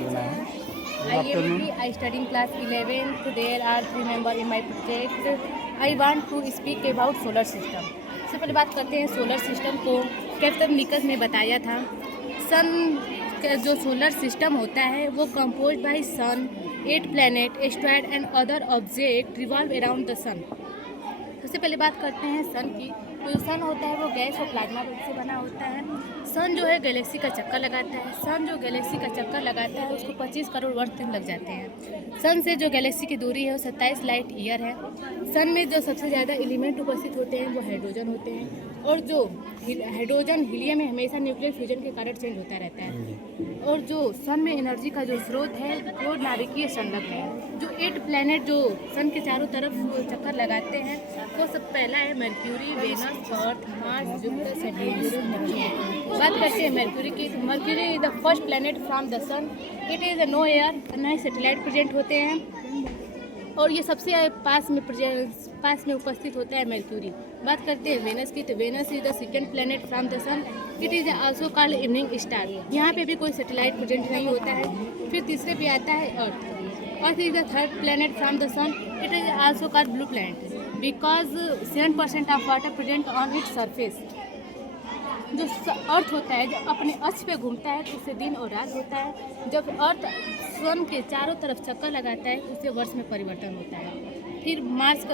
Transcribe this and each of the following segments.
देना है। I studying class 11th. There are 3 members in my project. I want to speak about solar system. सबसे पहले बात करते हैं सोलर सिस्टम को। कैप्टन निकस ने बताया था सन का जो सोलर सिस्टम होता है वो compose by sun, 8 planet, asteroid and other object revolve around the sun. सबसे पहले बात करते हैं सन की। तो जो सन होता है वो गैस और प्लाज्मा रूप से बना होता है। सन जो है गैलेक्सी का चक्कर लगाता है। सन जो गैलेक्सी का चक्कर लगाता है उसको 25 करोड़ वर्ष दिन लग जाते हैं। सन से जो गैलेक्सी की दूरी है वो 27 लाइट ईयर है। सन में जो सबसे ज़्यादा एलिमेंट उपस्थित होते हैं वो हाइड्रोजन होते हैं, और जो हाइड्रोजन हीलियम में हमेशा न्यूक्लियर फ्यूजन के कारण चेंज होता रहता है। और जो सन में एनर्जी का जो स्रोत है वो नाभिकीय संलग्न है। जो 8 प्लैनेट जो सन के चारों तरफ चक्कर लगाते हैं वो सब पहला है Mercury, Venus, Earth, Mars, Jupiter, Saturn, Neptune. बात करते हैं मर्क्यूरी की। तो Mercury is the first planet from the sun. It is no air, न सैटेलाइट प्रेजेंट होते हैं, और ये सबसे पास में उपस्थित होता है मर्क्यूरी। बात करते हैं वेनस की। तो Venus is the second planet from the sun. It is also called evening star. यहाँ पे भी कोई सैटेलाइट प्रेजेंट नहीं होता है। फिर तीसरे पे आता है earth. Earth is the third planet from the sun. It is also called blue planet because 7% of water present on its surface. जो अर्थ होता है जो अपने अक्ष पे घूमता है तो उससे दिन और रात होता है। जब अर्थ सन के चारों तरफ चक्कर लगाता है तो उससे वर्ष में परिवर्तन होता है। फिर मार्स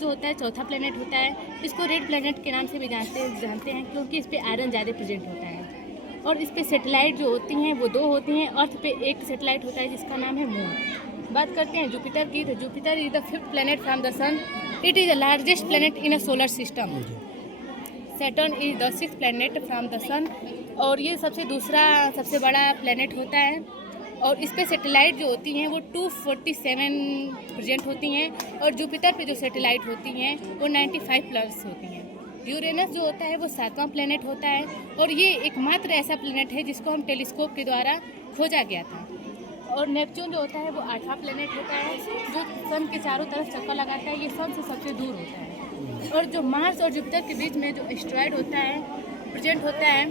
जो होता है चौथा प्लेनेट होता है। इसको रेड प्लेनेट के नाम से भी जानते हैं क्योंकि इस पर आयरन ज़्यादा प्रेजेंट होता है। और इस पर सैटेलाइट जो होती हैं वो 2 होती हैं। अर्थ पे एक सैटेलाइट होता है जिसका नाम है मून। बात करते हैं जुपिटर की। तो Jupiter is the 5th planet from the sun. It is the largest planet in a solar system. Saturn is the 6th planet from the sun, और ये सबसे बड़ा प्लैनेट होता है। और इस पे सैटेलाइट जो होती हैं वो 247 प्रेजेंट होती हैं, और जुपिटर पे जो सैटेलाइट होती हैं वो 95 प्लस होती हैं। यूरेनस जो होता है वो 7वां प्लैनेट होता है, और ये एकमात्र ऐसा प्लैनेट है जिसको हम टेलीस्कोप के द्वारा खोजा गया था। और नेपच्यून जो होता है वो 8वां प्लैनेट होता है जो सन के चारों तरफ चक्कर लगाता है। ये सन से सबसे दूर होता है। और जो मार्स और जुपिटर के बीच में जो एस्ट्रॉयड होता है प्रेजेंट होता है,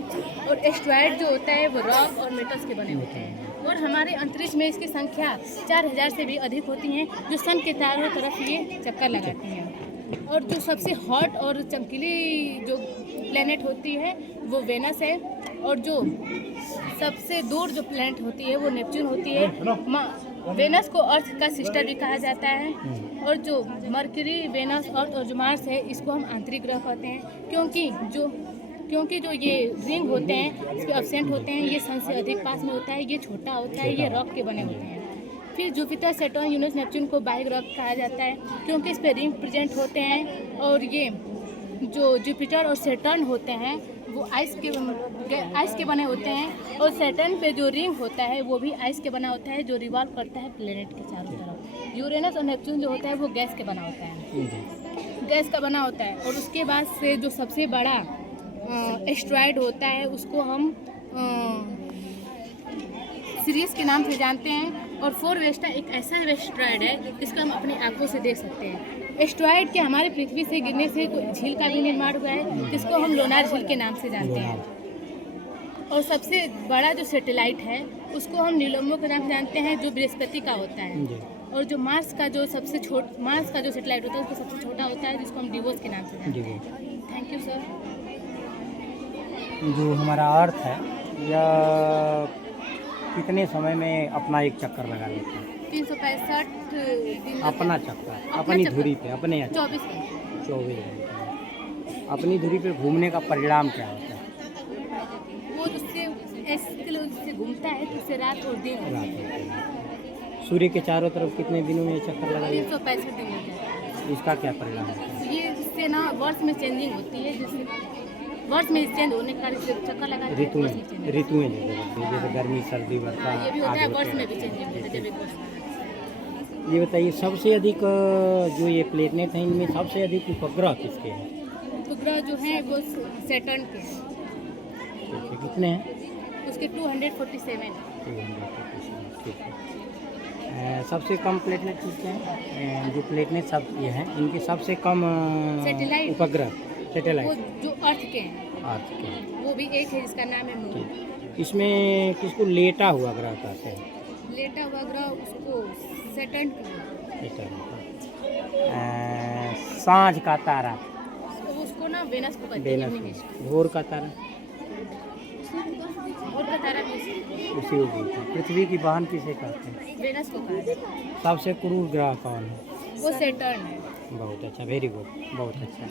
और एस्ट्रॉयड जो होता है वो रॉक और मेटल्स के बने होते हैं। और हमारे अंतरिक्ष में इसकी संख्या 4000 से भी अधिक होती हैं जो सन के चारों तरफ ये चक्कर लगाती हैं। और जो सबसे हॉट और चमकीली जो प्लैनेट होती है वो वेनस है, और जो सबसे दूर जो प्लैनेट होती है वो नेपच्यून होती है। वेनस को अर्थ का सिस्टर भी कहा जाता है, और जो मर्क्यूरी, वेनस, अर्थ और जो मार्स है इसको हम आंतरिक ग्रह कहते हैं क्योंकि जो ये रिंग होते हैं इस पर एब्सेंट होते हैं। ये सन से अधिक पास में होता है, ये छोटा होता है, ये रॉक के बने होते हैं। फिर जुपिटर, सैटर्न, यूरेनस, नेपच्यून को बाह्य ग्रह कहा जाता है क्योंकि इस पर रिंग प्रेजेंट होते हैं। और ये जो जुपिटर और सैटर्न होते हैं वो आइस के बने होते हैं, और सैटर्न पे जो रिंग होता है वो भी आइस के बना होता है जो रिवॉल्व करता है प्लेनेट के चारों तरफ। यूरेनस और नेपच्यून जो होता है वो गैस के बना होता है, गैस का बना होता है। और उसके बाद से जो सबसे बड़ा एस्ट्रॉयड होता है उसको हम सीरियस के नाम से जानते हैं। और 4 वेस्टा एक ऐसा एस्ट्रॉयड है जिसको हम अपनी आंखों से देख सकते हैं। एस्ट्रॉयड के हमारे पृथ्वी से गिरने से कोई झील का भी निर्माण हुआ है जिसको हम लोनार झील के नाम से जानते हैं। और सबसे बड़ा जो सैटेलाइट है उसको हम नीलोम्बो के नाम से जानते हैं जो बृहस्पति का होता है। और जो मार्स का जो सैटेलाइट होता है उसको सबसे छोटा होता है जिसको हम डिवोस के नाम से जानते हैं। Thank you sir. जो हमारा अर्थ है यह कितने समय में अपना एक चक्कर लगा लेता है? 365 दिन अपना चक्कर अपनी धुरी पे अपने 24 घंटे अपनी धुरी पे घूमने का परिणाम क्या होता है? वो उससे घूमता है तो उससे रात और दिन होता है। सूर्य के चारों तरफ कितने दिनों में ये चक्कर लगा लेता 365 दिन होता है। इसका क्या परिणाम होता है? ये इससे ना वर्ष में चेंजिंग होती है, जैसे वर्ष में चेंज होने का चक्कर लगाते हैं। ऋतु में जैसे गर्मी, सर्दी, बरसात ये भी होता है। वर्ष में भी चेंजिंग होता है जब एक वर्ष। ये बताइए सबसे अधिक जो ये प्लेनेट हैं इनमें सबसे अधिक उपग्रह किसके हैं? उपग्रह जो हैं वो सैटर्न के हैं। कितने हैं? उसके 247। ठीक है। सबसे कम प्लेनेट किसके हैं? जो प्लेनेट सब ये हैं इनके सबसे कम उपग्रह सैटेलाइट वो जो अर्थ के हैं, अर्थ के वो भी एक है जिसका नाम है मून। इसमें किसको लेटा हुआ ग्रह कहते हैं? लेटा हुआ ग्रह उसको सैटर्न सांझ का तारा, उसको ना वेनस को कहते हैं, वेनस evening star। को। भोर का तारा और का तारा भी उसी को बोलते हैं। पृथ्वी की बहन किसे कहते हैं? वेनस को कहा जाता है। सबसे क्रूर ग्रह कौन है? वो सैटर्न है। बहुत अच्छा, वेरी गुड, बहुत अच्छा।